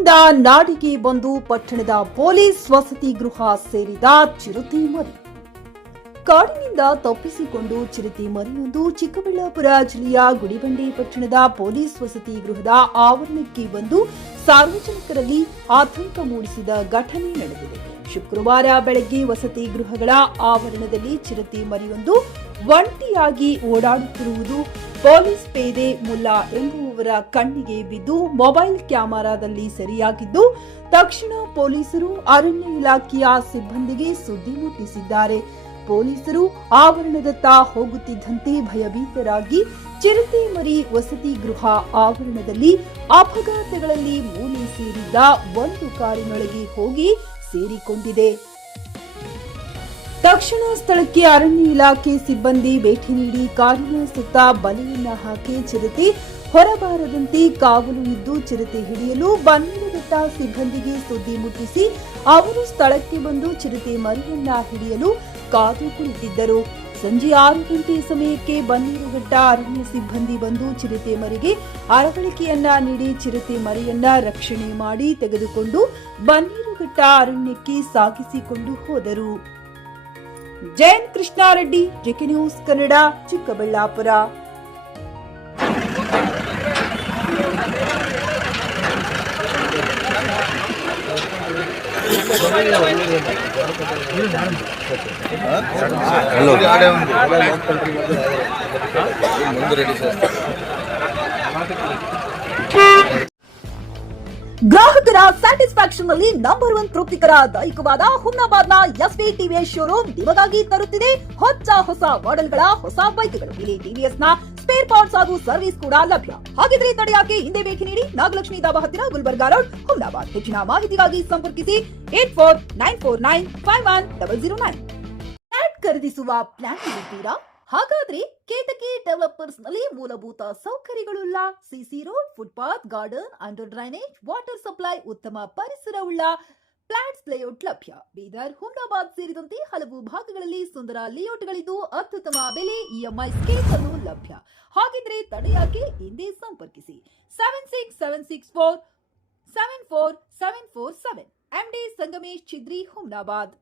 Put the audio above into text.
ಕಾಡಿನಿಂದ ನಾಡಿಗೆ ಬಂದು ಪಟ್ಟಣದ ಪೊಲೀಸ್ ವಸತಿ ಗೃಹ ಸೇರಿದ ಚಿರತೆ ಮರಿ. ಕಾಡಿನಿಂದ ತಪ್ಪಿಸಿಕೊಂಡು ಚಿರತೆ ಮರಿಯೊಂದು ಚಿಕ್ಕಬಳ್ಳಾಪುರ ಜಿಲ್ಲೆಯ ಗುಡಿಬಂಡೆ ಪಟ್ಟಣದ ಪೊಲೀಸ್ ವಸತಿ ಗೃಹದ ಆವರಣಕ್ಕೆ ಬಂದು ಸಾರ್ವಜನಿಕರಲ್ಲಿ ಆತಂಕ ಮೂಡಿಸಿದ ಘಟನೆ ನಡೆದಿದೆ. ಶುಕ್ರವಾರ ಬೆಳಗ್ಗೆ ವಸತಿ ಗೃಹಗಳ ಆವರಣದಲ್ಲಿ ಚಿರತೆ ಮರಿಯೊಂದು ಒಂಟಿಯಾಗಿ ಓಡಾಡುತ್ತಿರುವುದು ಪೊಲೀಸ್ ಪೇದೆ ಮುಲ್ಲಾ ಎಂಬುವವರ ಕಣ್ಣಿಗೆ ಬಿದ್ದು ಮೊಬೈಲ್ ಕ್ಯಾಮೆರಾದಲ್ಲಿ ಸೆರೆಯಾಗಿದ್ದು, ತಕ್ಷಣ ಪೊಲೀಸರು ಅರಣ್ಯ ಇಲಾಖೆಯ ಸಿಬ್ಬಂದಿಗೆ ಸುದ್ದಿ ಮುಟ್ಟಿಸಿದ್ದಾರೆ. ಪೊಲೀಸರು ಆವರಣದತ್ತ ಹೋಗುತ್ತಿದ್ದಂತೆ ಭಯಭೀತರಾಗಿ ಚಿರತೆ ಮರಿ ವಸತಿ ಗೃಹ ಆವರಣದಲ್ಲಿ ಅಪಘಾತಗಳಲ್ಲಿ ಮೂಲೆ ಸೇರಿದ್ದ ಒಂದು ಕಾರಿನೊಳಗೆ ಹೋಗಿ ಸೇರಿಕೊಂಡಿದೆ. ತಕ್ಷಣ ಸ್ಥಳಕ್ಕೆ ಅರಣ್ಯ ಇಲಾಖೆ ಸಿಬ್ಬಂದಿ ಭೇಟಿ ನೀಡಿ ಕಾರಿನ ಸುತ್ತ ಬಲೆಯನ್ನ ಹಾಕಿ ಚಿರತೆ ಹೊರಬಾರದಂತೆ ಕಾವಲು ಇದ್ದು ಚಿರತೆ ಹಿಡಿಯಲು ಬನ್ನೇರುಘಟ್ಟ ಸಿಬ್ಬಂದಿಗೆ ಸುದ್ದಿ ಮುಟ್ಟಿಸಿ ಅವರು ಸ್ಥಳಕ್ಕೆ ಬಂದು ಚಿರತೆ ಮರಿಯನ್ನ ಹಿಡಿಯಲು ಕಾದು ಕುಳಿತಿದ್ದರು. ಸಂಜೆ 6 ಗಂಟೆ ಸಮಯಕ್ಕೆ ಬನ್ನೇರುಘಟ್ಟ ಅರಣ್ಯ ಸಿಬ್ಬಂದಿ ಬಂದು ಚಿರತೆ ಮರಿಗೆ ಅರವಳಿಕೆಯನ್ನ ನೀಡಿ ಚಿರತೆ ಮರಿಯನ್ನ ರಕ್ಷಣೆ ಮಾಡಿ ತೆಗೆದುಕೊಂಡು ಬನ್ನೇರುಘಟ್ಟ ಅರಣ್ಯಕ್ಕೆ ಸಾಗಿಸಿಕೊಂಡು ಹೋದರು. Jayant Krishnareddy, JK news Kannada, Chikkaballapur. ಗ್ರಾಹಕರ ಸ್ಯಾಟಿಸ್ಫ್ಯಾಕ್ಷನ್ ನಲ್ಲಿ ನಂಬರ್ 1 ತೃಪ್ತಿಕರ ದೈಹಿಕವಾದ ಹುಮ್ನಾಬಾದ್ನ ಎಸ್ವಿ ಟಿವಿಎಸ್ ಶೋರೂಮ್ ನಿಮಗಾಗಿ ತರುತ್ತಿದೆ ಹೊಸ ಮಾಡೆಲ್ಗಳ ಹೊಸ ಬೈಕ್ಗಳು. ಇಲ್ಲಿ ಟಿವಿಎಸ್ ನ ಸ್ಪೇರ್ ಪಾರ್ಟ್ಸ್ ಹಾಗೂ ಸರ್ವಿಸ್ ಕೂಡ ಲಭ್ಯ. ಹಾಗಿದ್ರೆ ತಡೆಯಾಕೆ ಹಿಂದೆ ಭೇಟಿ ನೀಡಿ ನಾಗಲಕ್ಷ್ಮಿ ದಾಬಾ ಹತ್ತಿರ ಗುಲ್ಬರ್ಗಾ ರೋಡ್, ಹುಮ್ನಾಬಾದ್. ಹೆಚ್ಚಿನ ಮಾಹಿತಿಗಾಗಿ ಸಂಪರ್ಕಿಸಿ 8494951009. ಫ್ಲಾಟ್ ಖರೀದಿಸುವ ಪ್ಲಾನ್ ಇದ್ದೀರಾ? ಹಾಗಾದ್ರೆ ಕೇತಕಿ ಡೆವಲಪರ್ಸ್ ನಲ್ಲಿ ಮೂಲಭೂತ ಸೌಕರ್ಯಗಳುಳ್ಳ CC road, footpath, garden, under drainage, water supply, ಉತ್ತಮ ಪರಿಸರವುಳ್ಳ ಫ್ಲಾಟ್ಸ್ ಲೇಔಟ್ ಲಭ್ಯ. ಬೀದರ್, ಹುಮ್ನಾಬಾದ್ ಸೇರಿದಂತೆ ಹಲವು ಭಾಗಗಳಲ್ಲಿ ಸುಂದರ ಲೇಔಟ್ಗಳಿದ್ದು ಅತ್ಯುತ್ತಮ ಬೆಲೆ, ಇಎಂಐ ಸ್ಕೀಮ್ಸ್ ಅನ್ನು ಲಭ್ಯ. ಹಾಗಿದ್ರೆ ತಡೆಯಾಕೆ ಹಿಂದೆ ಸಂಪರ್ಕಿಸಿ 7676474747. MD ಸಂಗಮೇಶ್ ಚಿದ್ರಿ, ಹುಮ್ನಾಬಾದ್.